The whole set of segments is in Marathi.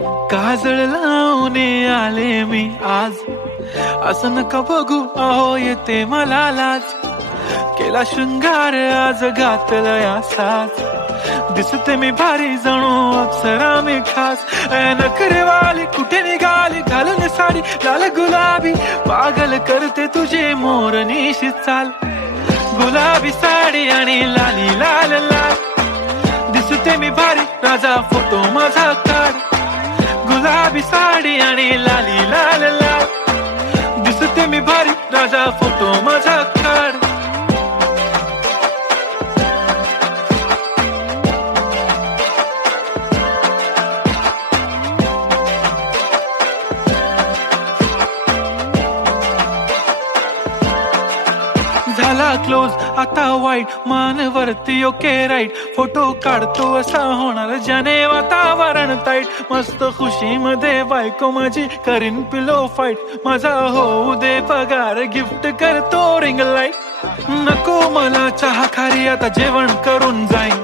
काजळ लावून आले मी आज, असं नका बघू अहो येते मला लाज. केला शृंगार आज घातला साज, दिसते मी भारी जणू अप्सरा मी खास. नखरेवाली कुठे निघाली घालून साडी लाल गुलाबी, पागल करते तुझे मोरनीशी चाल. गुलाबी साडी आणि लाली लाल लाल, दिसते मी भारी राजा फोटो माझा काढ. गुलाबी साडी आणि लाली लाल लाल, दिसते मी भारी राजा फोटो माझा काढ. झाला क्लोज आता वाईट, मान वरती ओके राईट. फोटो काढतो असा होणार ज्याने वातावरण ताईट. मस्त खुशी मध्ये बायको माझी करीन पिलो फाईट. माझा होऊ दे पगार गिफ्ट करतो रिंग लाईट. नको मला चहा खारी आता जेवण करून जाईन.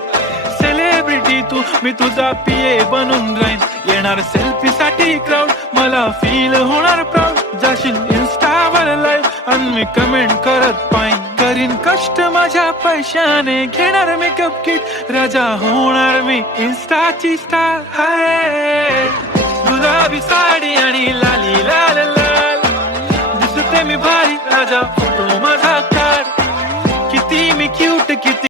सेलिब्रिटी तू मी तुझा पिये बनून राहीन. येणार सेल्फी साठी क्राऊड मला फील होणार प्राऊड. जाशील इन्स्टावर लाईव्ह आणि मी कमेंट करत पाईन. करीन कष्ट माझ्या पैशाने घेणार मेकअप किट. राजा होणार मी इन्स्टाची स्टार. हाय गुलाबी साडी आणि लाली लाल लाल, दिसते मी भारी राजा फोटो माझा काढ. किती मी क्यूट किती